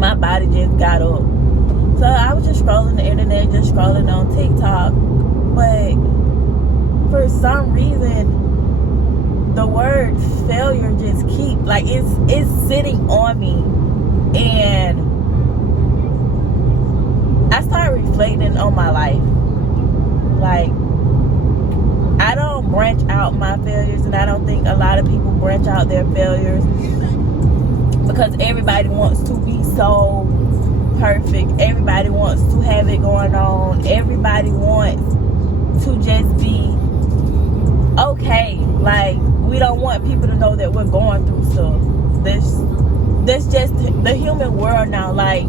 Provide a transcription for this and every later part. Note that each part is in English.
and my body just got up. So I was just scrolling the internet, just scrolling on TikTok, but for some reason the word failure just it's sitting on me. And I started reflecting on my life. Like, I don't branch out my failures, and I don't think a lot of people branch out their failures, because everybody wants to be so perfect. Everybody wants to have it going on. Everybody wants to just be okay. Like, we don't want people to know that we're going through stuff. That's just the human world now. Like,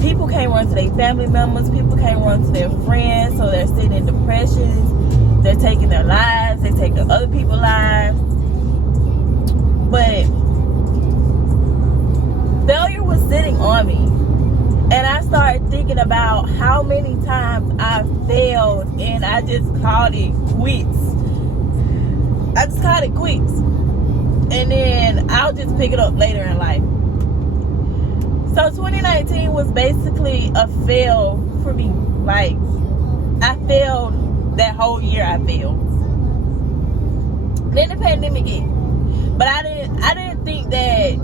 people can't run to their family members. People can't run to their friends. So they're sitting in depressions. They're taking their lives. They're taking other people's lives. But failure was sitting on me. And I started thinking about how many times I failed, and I just called it quits. And then I'll just pick it up later in life. So 2019 was basically a fail for me. Like, I failed that whole year. I failed. Then the pandemic hit. But I didn't think that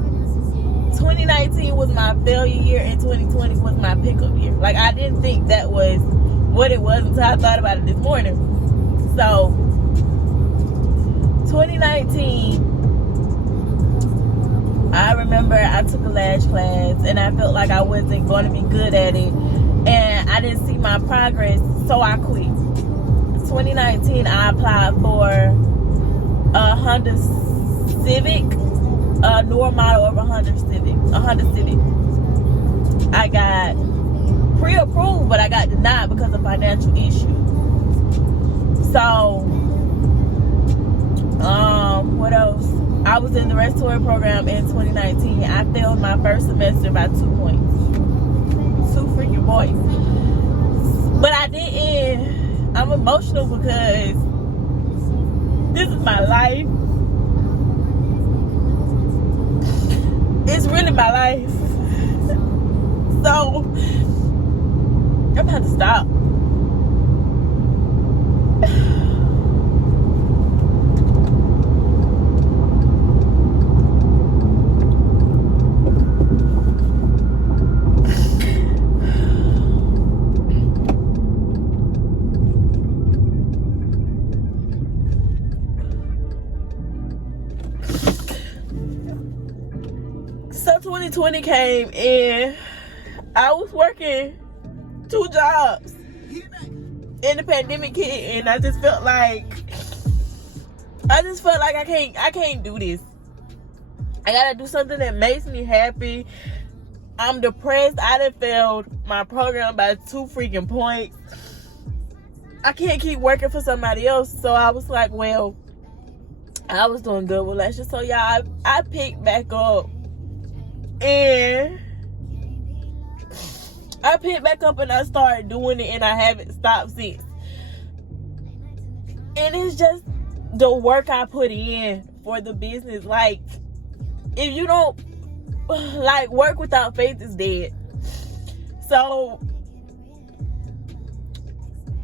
2019 was my failure year and 2020 was my pickup year. Like, I didn't think that was what it was until I thought about it this morning. So 2019, I remember I took a lash class and I felt like I wasn't going to be good at it, and I didn't see my progress, so I quit. 2019, I applied for a Honda Civic, a newer model of a Honda Civic. I got pre-approved, but I got denied because of financial issues. So, what else? I was in the respiratory program in 2019. I failed my first semester by 2 points. 2 freaking points. But I didn't. I'm emotional because this is my life. It's really my life. So, I'm about to stop. So 2020 came and I was working 2 jobs and the pandemic hit, and I just felt like I can't do this. I gotta do something that makes me happy. I'm depressed. I done failed my program by 2 freaking points. I can't keep working for somebody else. So I was like, well, I was doing good with lashes. So y'all, I picked back up. And I picked back up and I started doing it, and I haven't stopped since. And it's just the work I put in for the business. Like, if you don't, like, work without faith is dead. So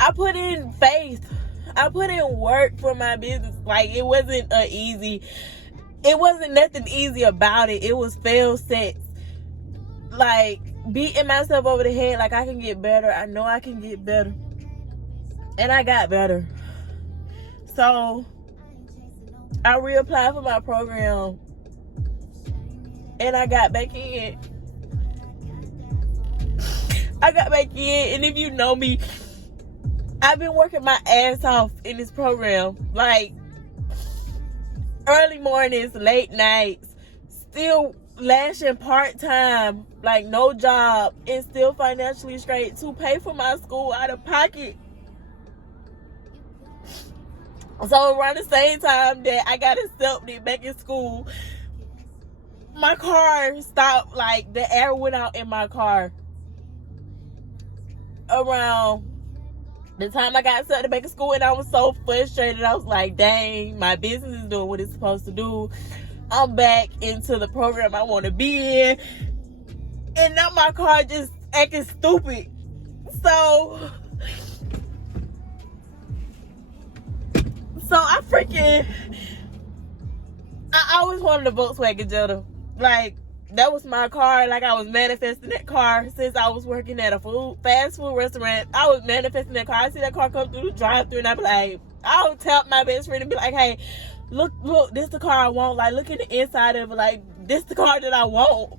I put in faith. I put in work for my business. Like, it wasn't nothing easy about it. It was fail sets. Like, beating myself over the head like I can get better. I know I can get better. And I got better. So I reapplied for my program. And I got back in. And if you know me, I've been working my ass off in this program. Like, early mornings, late nights, still lashing part-time, like no job, and still financially straight to pay for my school out of pocket. So around the same time that I got accepted back in school, my car stopped. Like, the air went out in my car. Around the time I got accepted back in school, and I was so frustrated. I was like, dang, my business is doing what it's supposed to do. I'm back into the program I want to be in. And now my car just acting stupid. So I always wanted a Volkswagen Jetta. Like, that was my car. Like, I was manifesting that car since I was working at a fast food restaurant. I was manifesting that car. I see that car come through the drive-thru, and I be like, I would tell my best friend and be like, hey, look, this the car I want. Like, look at the inside of it. Like, this the car that I want.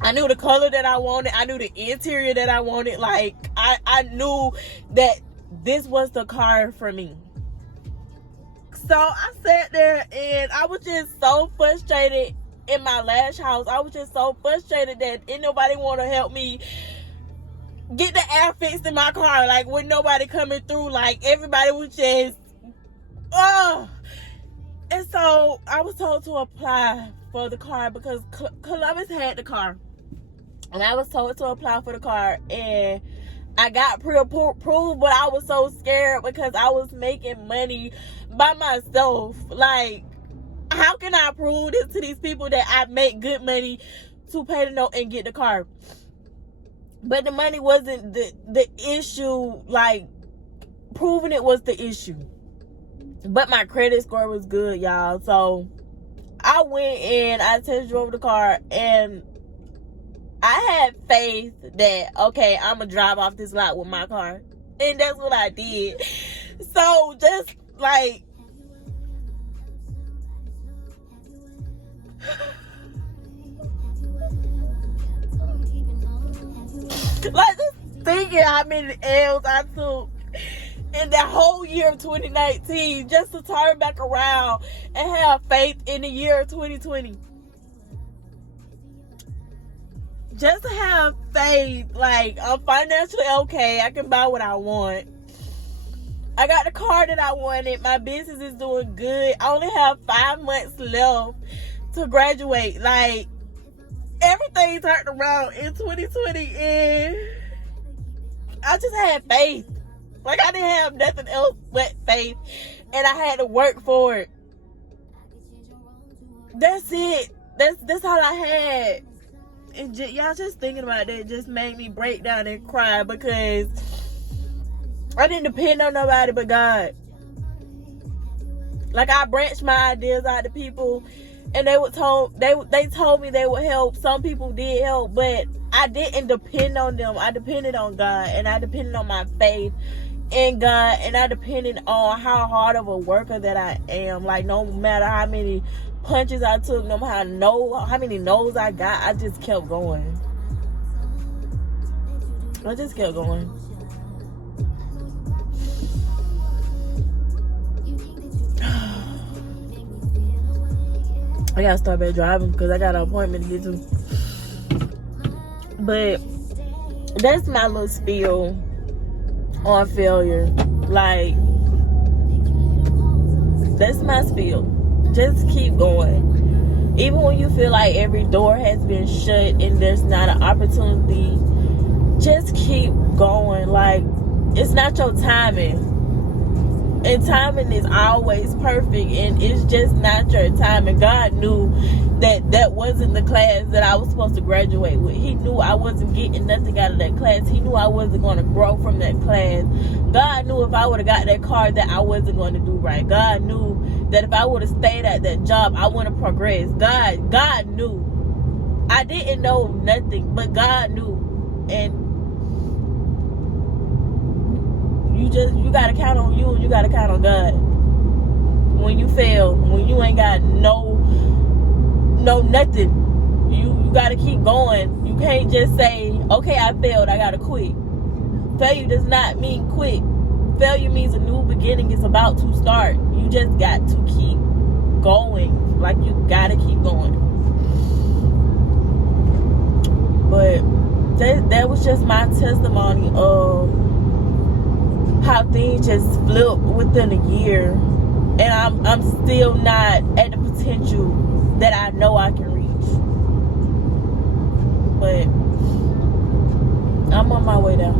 I knew the color that I wanted. I knew the interior that I wanted. Like, I knew that this was the car for me. So I sat there and I was just so frustrated in my last house. I was just so frustrated that ain't nobody want to help me get the air fixed in my car. Like, with nobody coming through, like, everybody was just, And so I was told to apply for the car because Columbus had the car. And I was told to apply for the car, and I got pre-approved, but I was so scared because I was making money by myself. Like, how can I prove this to these people that I make good money to pay the note and get the car? But the money wasn't the issue. Like, proving it was the issue. But my credit score was good, y'all. So I went and I test drove the car, and I had faith that, okay, I'm going to drive off this lot with my car. And that's what I did. So just like, just thinking how many L's I took in that whole year of 2019 just to turn back around and have faith in the year of 2020. Just to have faith, like, I'm financially okay. I can buy what I want. I got the car that I wanted. My business is doing good. I only have 5 months left to graduate. Like, everything turned around in 2020, and I just had faith. Like, I didn't have nothing else but faith, and I had to work for it. That's it. That's all I had. And y'all, just thinking about that just made me break down and cry because I didn't depend on nobody but God. Like, I branched my ideas out to people, and they told me they would help. Some people did help, but I didn't depend on them. I depended on God, and I depended on my faith in God, and I depended on how hard of a worker that I am. Like, no matter how many punches I took, no matter how many no's I got, I just kept going. I just kept going. I gotta start back driving because I got an appointment to get to. But that's my little spiel on failure. Like, that's my spiel. Just keep going. Even when you feel like every door has been shut and there's not an opportunity, just keep going. Like, it's not your timing. And timing is always perfect, and it's just not your time. And God knew that wasn't the class that I was supposed to graduate with. He knew I wasn't getting nothing out of that class. He knew I wasn't going to grow from that class. God knew if I would have got that car that I wasn't going to do right. God knew that if I would have stayed at that job, I wouldn't have progressed. God knew. I didn't know nothing, but God knew. And you gotta count on you, and you gotta count on God. When you fail, when you ain't got no nothing, you gotta keep going. You can't just say, okay, I failed, I gotta quit. Failure does not mean quit. Failure means a new beginning is about to start. You just got to keep going. Like, you gotta keep going. But that was just my testimony of how things just flipped within a year, and I'm still not at the potential that I know I can reach, but I'm on my way down.